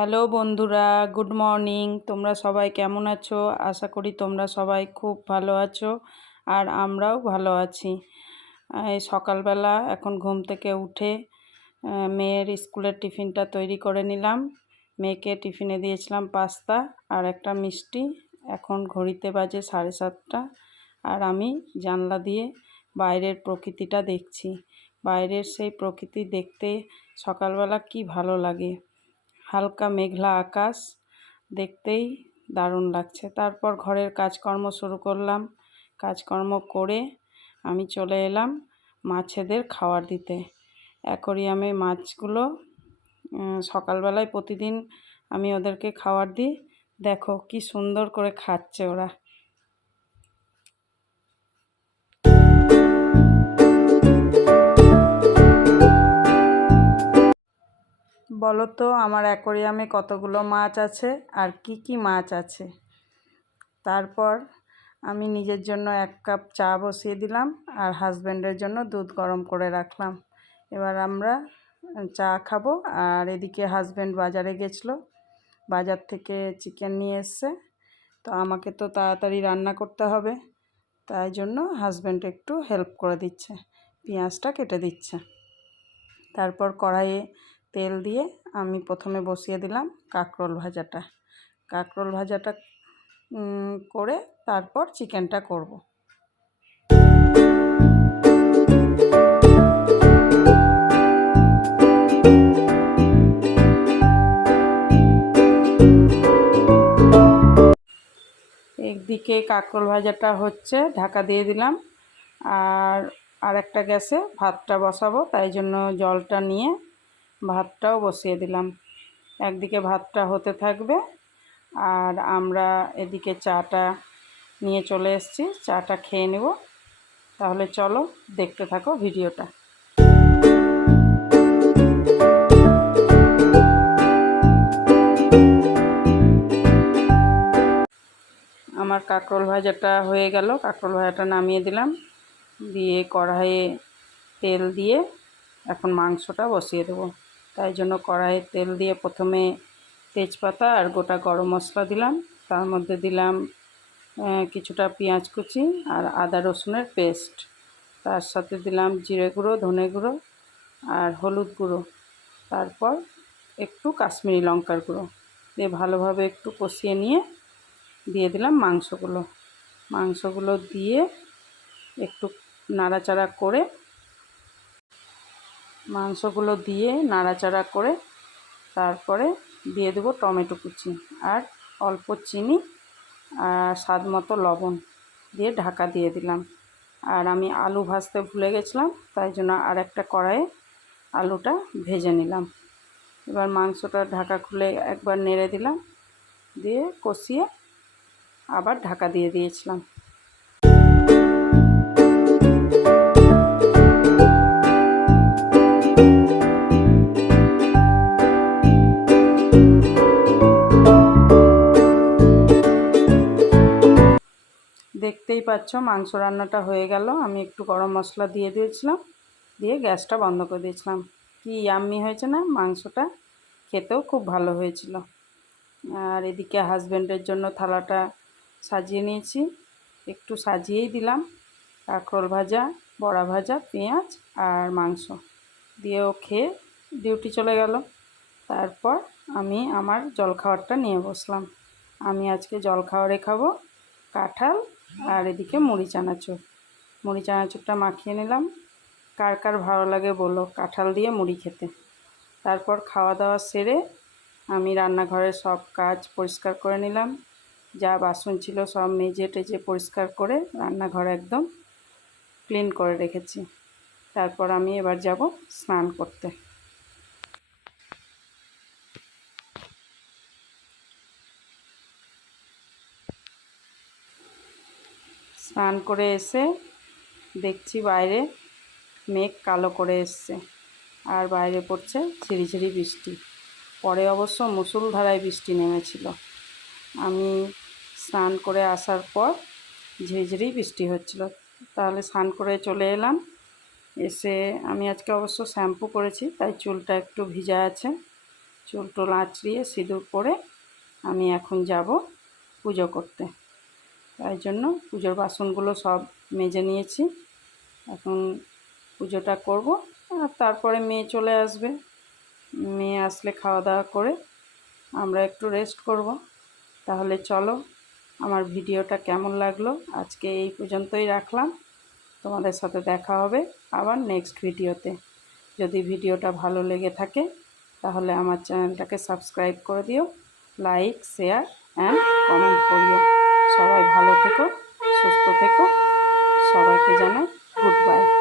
Hello বন্ধুরা, good morning. তোমরা সবাই কেমন আছো? আশা করি তোমরা সবাই খুব ভালো আছো আর আমরাও ভালো আছি। এই সকালবেলা এখন ঘুম থেকে উঠে মেয়ের স্কুলের টিফিনটা তৈরি করে নিলাম। মেয়েকে টিফিনে দিয়েছিলাম পাস্তা আর একটা মিষ্টি। এখন ঘড়িতে বাজে 7:30 আর আমি জানলা দিয়ে বাইরের প্রকৃতিটা দেখছি। বাইরের সেই প্রকৃতি দেখতে সকালবেলা কি ভালো লাগে। হালকা মেঘলা আকাশ, দেখতেই দারুণ লাগছে। তারপর ঘরের কাজকর্ম শুরু করলাম। কাজকর্ম করে আমি চলে এলাম মাছেদের খাবার দিতে। অ্যাকোরিয়ামে মাছগুলো সকালবেলায় প্রতিদিন আমি ওদেরকে খাবার দিই। দেখো কি সুন্দর করে খাচ্ছে ওরা। বলো তো আমার অ্যাকোরিয়ামে কতগুলো মাছ আছে আর কি কি মাছ আছে। তারপর আমি নিজের জন্য 1 কাপ চা বসিয়ে দিলাম আর হাজব্যান্ডের জন্য দুধ গরম করে রাখলাম। এবার আমরা চা খাবো। আর এদিকে হাজব্যান্ড বাজারে গেছিলো, বাজার থেকে চিকেন নিয়ে এসছে। তো আমাকে তো তাড়াতাড়ি রান্না করতে হবে, তাই জন্য হাজব্যান্ড একটু হেল্প করে দিচ্ছে, পেঁয়াজটা কেটে দিচ্ছে। তারপর কড়াইয়ে তেল দিয়ে আমি প্রথমে বসিয়ে দিলাম কাঁকরোল ভাজাটা। কাঁকরোল ভাজাটা করে তারপর চিকেনটা করব। একদিকে কাঁকরোল ভাজাটা হচ্ছে, ঢাকা দিয়ে দিলাম। আর একটা গ্যাসে ভাতটা বসাবো, তাই জন্য জলটা নিয়ে ভাতটাও বসিয়ে দিলাম। একদিকে ভাতটা হতে থাকবে আর আমরা এদিকে চাটা নিয়ে চলে এসেছি, চাটা খেয়ে নেব। তাহলে চলো দেখতে থাকো ভিডিওটা। আমার কাঁকরোল ভাজাটা হয়ে গেল। কাঁকরোল ভাজাটা নামিয়ে দিলাম, দিয়ে কড়াইয়ে তেল দিয়ে এখন মাংসটা বসিয়ে দেবো। তাই জন্য কড়াইয়ে তেল দিয়ে প্রথমে তেজপাতা আর গোটা গরম মশলা দিলাম। তার মধ্যে দিলাম কিছুটা পেঁয়াজ কুচি আর আদা রসুনের পেস্ট। তার সাথে দিলাম জিরে গুঁড়ো, ধনে গুঁড়ো আর হলুদ গুঁড়ো। তারপর একটু কাশ্মীরি লঙ্কার গুঁড়ো দিয়ে ভালোভাবে একটু কষিয়ে নিয়ে দিয়ে দিলাম মাংসগুলো দিয়ে একটু নাড়াচাড়া করে তারপরে দিয়ে দেবো টমেটো কুচি আর অল্প চিনি আর স্বাদ মতো লবণ দিয়ে ঢাকা দিয়ে দিলাম। আর আমি আলু ভাজতে ভুলে গেছিলাম, তাই জন্য আর একটা কড়াইয়ে আলুটা ভেজে নিলাম। এবার মাংসটা ঢাকা খুলে একবার নেড়ে দিলাম, দিয়ে কষিয়ে আবার ঢাকা দিয়ে দিয়েছিলাম। দেখতেই পাচ্ছ মাংস রান্নাটা হয়ে গেল। আমি একটু গরম মশলা দিয়ে দিয়েছিলাম, দিয়ে গ্যাসটা বন্ধ করে দিয়েছিলাম। কি ইয়াম্মি হয়েছে না মাংসটা, খেতেও খুব ভালো হয়েছিল। আর এদিকে হাজব্যান্ডের জন্য থালাটা সাজিয়ে নিয়েছি, একটু সাজিয়েই দিলাম কাঁকরোল ভাজা, বড়া ভাজা, পেঁয়াজ আর মাংস দিয়ে ও খেয়ে ডিউটি চলে গেল। তারপর আমি আমার জলখাবারটা নিয়ে বসলাম। আমি আজকে জলখাবারে খাবো কাঁঠাল আর এদিকে মুড়ি চানাচুরটা মাখিয়ে নিলাম। কার কার ভালো লাগে বলো কাঁঠাল দিয়ে মুড়ি খেতে। তারপর খাওয়া দাওয়া সেরে আমি রান্নাঘরের সব কাজ পরিষ্কার করে নিলাম। যা বাসন ছিল সব মেজে টেজে পরিষ্কার করে রান্নাঘর একদম ক্লিন করে রেখেছি। তারপর আমি এবার যাব স্নান করতে। স্নান করে এসে দেখছি বাইরে মেঘ কালো করে এসছে আর বাইরে পড়ছে ঝিরিঝিরি বৃষ্টি। পরে অবশ্য মুষলধারায় বৃষ্টি নেমেছিল। আমি স্নান করে আসার পর ঝিরিঝিরি বৃষ্টি হচ্ছিল, তাহলে স্নান করে চলে এলাম। এসে আমি আজকে অবশ্য শ্যাম্পু করেছি, তাই চুলটা একটু ভিজা আছে। চুল টুল আঁচড়িয়ে সিঁদুর পরে আমি এখন যাব পুজো করতে। তাই জন্য পুজোর বাসনগুলো সব মেজে নিয়েছি। এখন পুজোটা করব, আর তারপরে মেয়ে চলে আসবে। মেয়ে আসলে খাওয়া দাওয়া করে আমরা একটু রেস্ট করব। তাহলে চলো, আমার ভিডিওটা কেমন লাগলো আজকে এই পর্যন্তই রাখলাম। তোমাদের সাথে দেখা হবে আবার নেক্সট ভিডিওতে। যদি ভিডিওটা ভালো লেগে থাকে তাহলে আমার চ্যানেলটাকে সাবস্ক্রাইব করে দিও, লাইক, শেয়ার অ্যান্ড কমেন্ট করিও। সবাই ভালো থেকো, সুস্থ থেকো। সবাইকে জানাই গুড বাই।